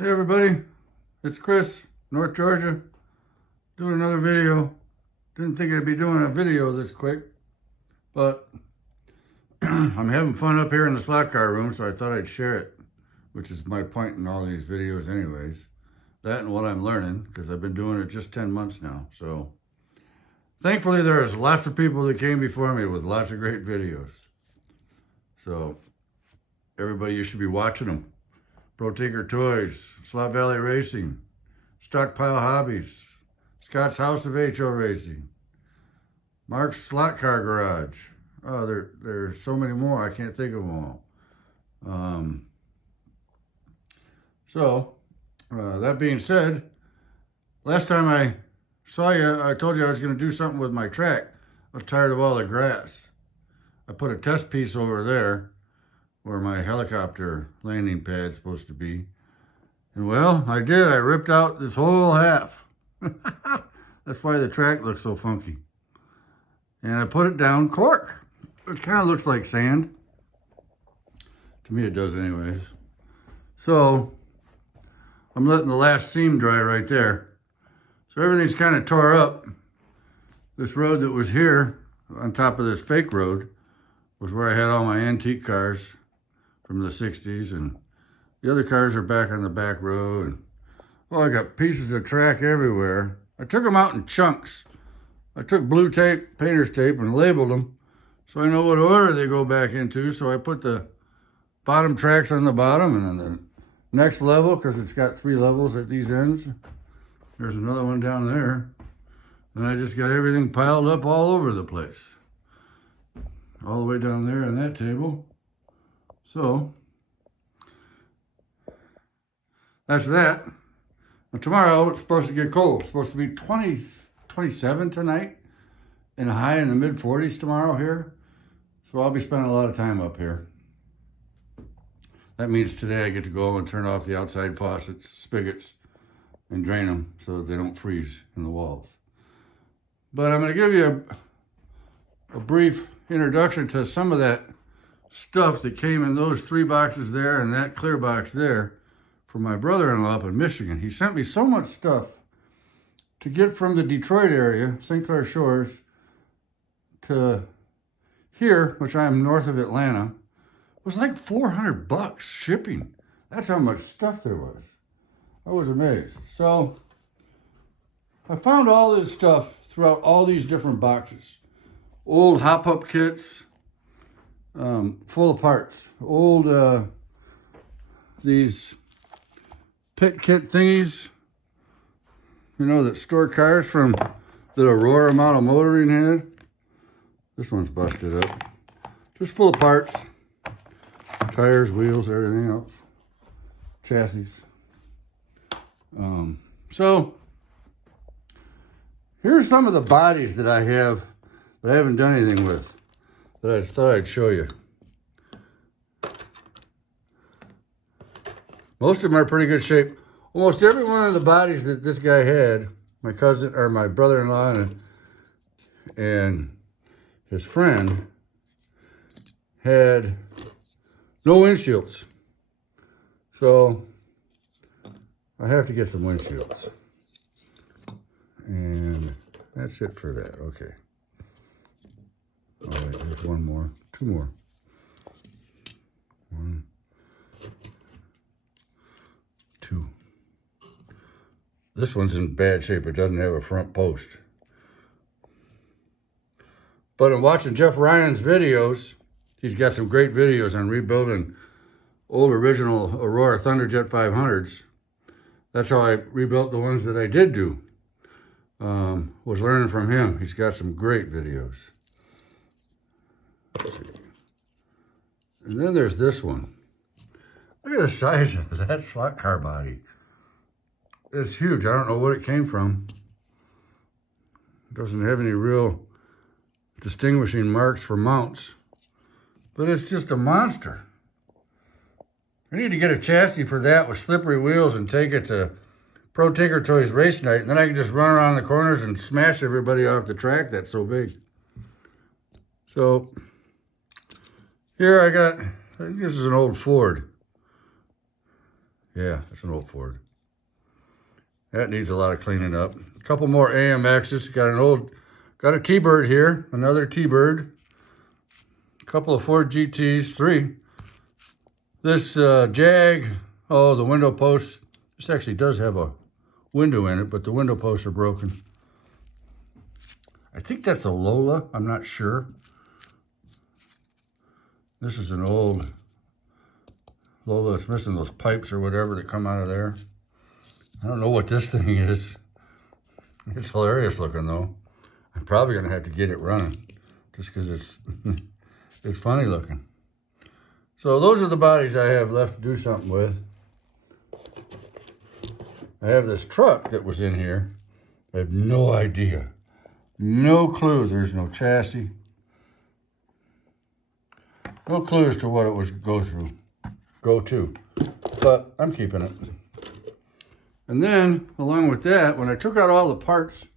Hey everybody, it's Chris, North Georgia, doing another video. Didn't think I'd be doing a video this quick, but I'm having fun up here in the slot car room, so I thought I'd share it, which is my point in all these videos anyways. That and what I'm learning, because I've been doing it just 10 months now. So thankfully there's lots of people that came before me with lots of great videos. So everybody, you should be watching them. Pro Tinker Toys, Slot Valley Racing, Stockpile Hobbies, Scott's House of HO Racing, Mark's Slot Car Garage. Oh, there's so many more. I can't think of them all. That being said, last time I saw you, I told you I was going to do something with my track. I was tired of all the grass. I put a test piece over there where my helicopter landing pad's supposed to be. And well, I did. I ripped out this whole half. That's why the track looks so funky. And I put it down cork, which kind of looks like sand. To me it does anyways. So I'm letting the last seam dry right there. So everything's kind of tore up. This road that was here on top of this fake road was where I had all my antique cars from the 60s, and the other cars are back on the back road. And, well, I got pieces of track everywhere. I took them out in chunks. I took blue tape, painter's tape, and labeled them so I know what order they go back into. So I put the bottom tracks on the bottom, and then the next level, because it's got 3 levels at these ends. There's another one down there. And I just got everything piled up all over the place. All the way down there on that table. So, that's that. Now, tomorrow it's supposed to get cold. It's supposed to be 27 tonight and a high in the mid 40s tomorrow here. So I'll be spending a lot of time up here. That means today I get to go and turn off the outside faucets, spigots, and drain them so that they don't freeze in the walls. But I'm going to give you a brief introduction to some of that stuff that came in those 3 boxes there and that clear box there from my brother-in-law up in Michigan. He sent me so much stuff to get from the Detroit area, St. Clair Shores, to here, which I'm north of Atlanta. It was like $400 shipping. That's how much stuff there was. I was amazed. So I found all this stuff throughout all these different boxes. Old hop-up kits, full of parts. Old, these pit kit thingies, you know, that store cars from that Aurora Model Motoring had. This one's busted up. Just full of parts. Tires, wheels, everything else. Chassis. So, here's some of the bodies that I have that I haven't done anything with, that I thought I'd show you. Most of them are pretty good shape. Almost every one of the bodies that this guy had, my cousin or my brother-in-law and his friend, had no windshields. So I have to get some windshields. And that's it for that. Okay. All right, there's 1 more, 2 more. 1, 2. This one's in bad shape. It doesn't have a front post. But in watching Jeff Ryan's videos, he's got some great videos on rebuilding old original Aurora Thunderjet 500s. That's how I rebuilt the ones that I did do. Was learning from him. He's got some great videos. Let's see. And then there's this one. Look at the size of that slot car body. It's huge. I don't know what it came from. It doesn't have any real distinguishing marks for mounts, but it's just a monster. I need to get a chassis for that with slippery wheels and take it to Pro Tinker Toys race night, and then I can just run around the corners and smash everybody off the track. That's so big. So here I got, I think this is an old Ford. Yeah, that's an old Ford. That needs a lot of cleaning up. A couple more AMXs. Got a T-Bird here, another T-Bird. A couple of Ford GTs, 3. This Jag, oh, the window posts. This actually does have a window in it, but the window posts are broken. I think that's a Lola, I'm not sure. This is an old Lola. It's missing those pipes or whatever that come out of there. I don't know what this thing is. It's hilarious looking though. I'm probably gonna have to get it running just because it's funny looking. So those are the bodies I have left to do something with. I have this truck that was in here. I have no idea. No clue. There's no chassis. No clue as to what it was go to. But I'm keeping it. And then, along with that, when I took out all the parts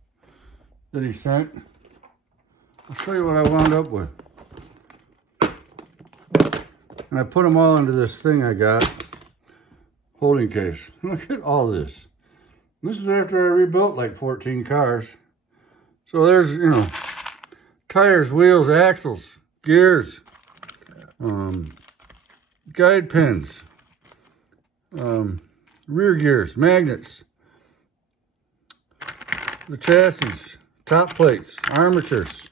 that he sent, I'll show you what I wound up with. And I put them all into this thing I got, holding case. Look at all this. This is after I rebuilt like 14 cars. So there's, you know, tires, wheels, axles, gears, guide pins, rear gears, magnets, the chassis, top plates, armatures.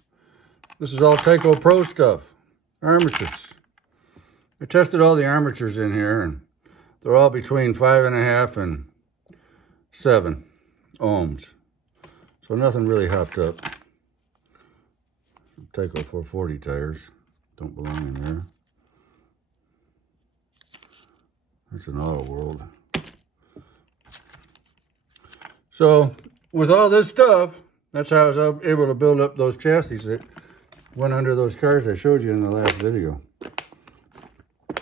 This is all Tyco Pro stuff, armatures. I tested all the armatures in here, and they're all between 5.5 and 7 ohms. So nothing really hopped up. Tyco 440 tires don't belong in there. That's an Auto World. So with all this stuff, that's how I was able to build up those chassis that went under those cars I showed you in the last video.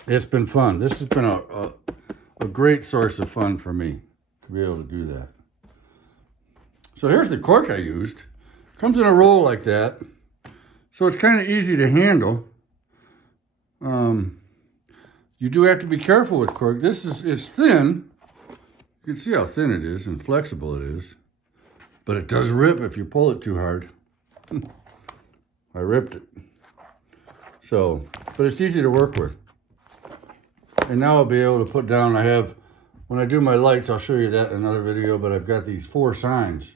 It's been fun. This has been a great source of fun for me to be able to do that. So here's the cork I used. Comes in a roll like that. So it's kind of easy to handle. You do have to be careful with cork. It's thin. You can see how thin it is and flexible it is. But it does rip if you pull it too hard. I ripped it. So, but it's easy to work with. And now I'll be able to put down, when I do my lights, I'll show you that in another video, but I've got these 4 signs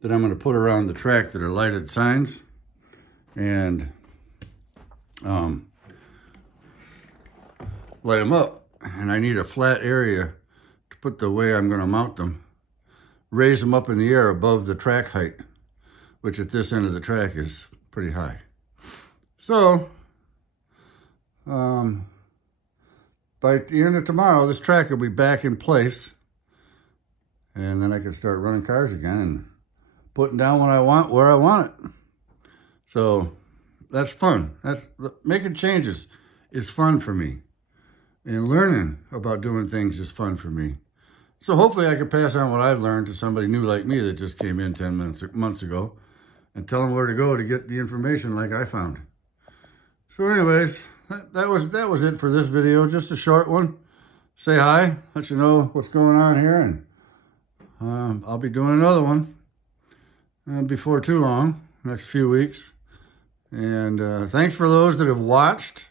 that I'm gonna put around the track that are lighted signs. And light them up. And I need a flat area to put the way I'm gonna mount them. Raise them up in the air above the track height, which at this end of the track is pretty high. So, by the end of tomorrow, this track will be back in place. And then I can start running cars again and putting down what I want, where I want it. So that's fun. Making changes is fun for me. And learning about doing things is fun for me. So hopefully I can pass on what I've learned to somebody new like me that just came in 10 months ago and tell them where to go to get the information like I found. So anyways, that was it for this video. Just a short one. Say hi, let you know what's going on here, and I'll be doing another one before too long, next few weeks. And thanks for those that have watched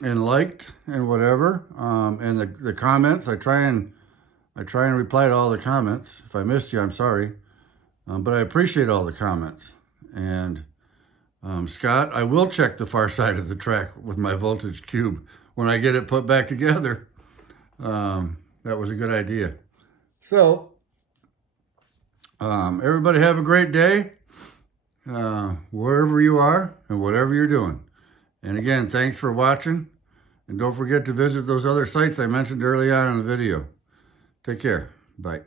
and liked and whatever, and the comments. I try and reply to all the comments. If I missed you, I'm sorry, but I appreciate all the comments. And Scott, I will check the far side of the track with my voltage cube when I get it put back together. That was a good idea. So, everybody have a great day, wherever you are and whatever you're doing. And again, thanks for watching. And don't forget to visit those other sites I mentioned early on in the video. Take care. Bye.